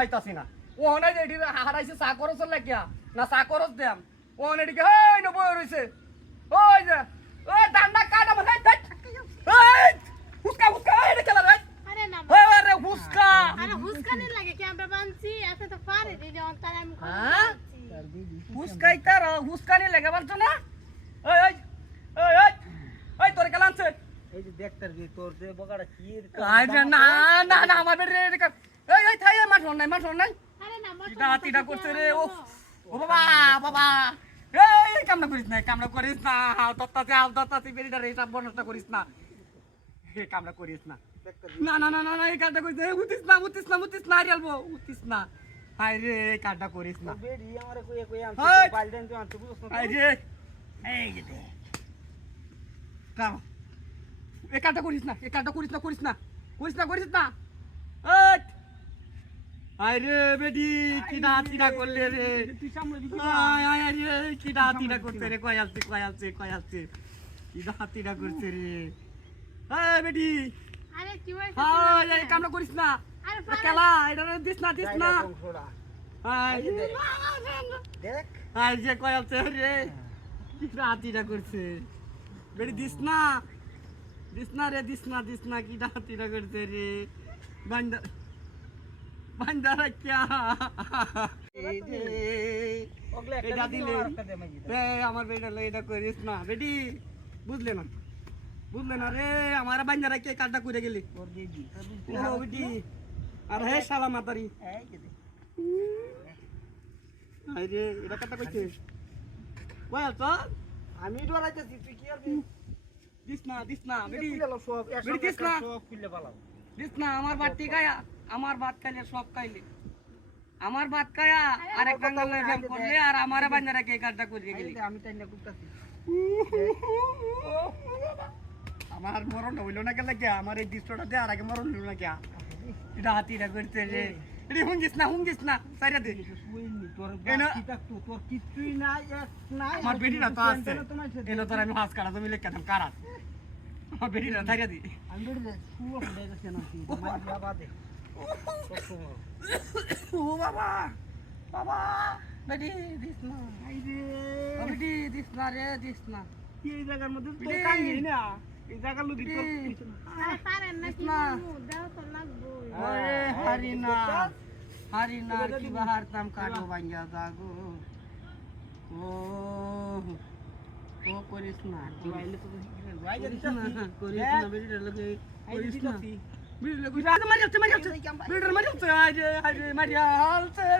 হাইতাছি না ও নাই যে এটি হারাইছে চা করছ লাগিয়া না চা করছ দেম ও এদিকে হেই ন বই রইছে ওই যে ওই দান্ডা কাটা মানে এই হুসকা হুসকা এই খেলা রে আরে না ওই আরে হুসকা আরে হুসকানি লাগে কি আমরা বানছি এত তো পারে দিদি অন্তর আমি হ্যাঁ হুসকাই তার হুসকানি লাগে বলছ না ওই ওই ওই ওই ওই তোর কেলানছে এই যে দেখতার যে তোর যে বগাড়া কি আরে না না না আমার বেরে এই এই থাই মাছ নাই আরে না কিটা তিটা করছে রে ও ও বাবা বাবা এই কামনা করিস না দত্তাতে বেরিটা রে সব বনটা করিস না হে কামনা করিস না না না না না এই কাজটা করিস উঠিস না আরিয়ালবো উঠিস না হাই রে এই কাজটা করিস না বেরি আমারে কই আনতে হাই। বালদেন তো আনতে বুঝছ না হাই রে এই যে দে কাম এই কাজটা করিস না এই কাজটা করিস না এই হাই রে বেডি কিডা করলে রে তুই সামনে দিবি আয় আয় আয় রে কিডা করতে রে কয় আসছে কিডা করতে রে এই বেডি আরে কি হইছে হাই এই কামনা করিস না আরে কেলা এটা দিস না হাই দেখ হাই যে কয় আসছে রে কিডা করছে বেডি দিস না কিডা করতে রে বান্দা রাখিয়া এই রে ওগলে এটা দিলে দে মাগি আমার বেটা এটা করিস না বেটি বুঝলে না রে আমার বান্দা রাখিয়া কাটটা করে গেলি তোর দিদি ও বেটি আর হে শালা মাতারি এই যে দে আই রে এটা কাটটা কইছে ওই তো আমি ডরাইতেছি তুই কি করবি দিস না বেটি খুলে সব বেটি দিস না সব খুলে পালাও দিস না আমার বাটি গায়া আমার ভাত খাইলে সব খাইলে আমার ভাত খায়া আরেক টাঙ্গালে ফেম করলে আর আমারে বান্দা রাখিয়া কাটটা করে গেলি আমি তাই না কুকতাছি আমার মরণ হইল না গেলে কে আমার এই দৃশ্যটা দে আর আগে মরণ হইল না কে এটা হাতিটা করতে রে এটি হুঙ্গিস না সাইরা দে তোর এনা তোর কিছুই নাই এক নাই আমার বেটিটা তো আছে এলো তোর আমি হাস কাটা তুমি লেখা দাম কারাত আমার বেটিটা সাইরা দি আমি বেড়ে শুয়ে পড়ে যাচ্ছে না তুই মাই বাবা দে ও বাবা বেটি দিস না আই রে ও বেটি দিস না এই জায়গার মধ্যে তোর বেটি। কাঙ্গি না এই জায়গার লোক তোর বেটি। আরে পারেন না কি না। দাও তো লাগবো আরে হারিনা কি বাহার তাম কাটো বাঙ্গা দাগো ও করিস না বাইলে তো রাই করিস না বেরিটা লগে করিস না দিতাছি বেরিটা লগে মারি যাচ্ছে মারিয়া হারে মারিয়া হালছে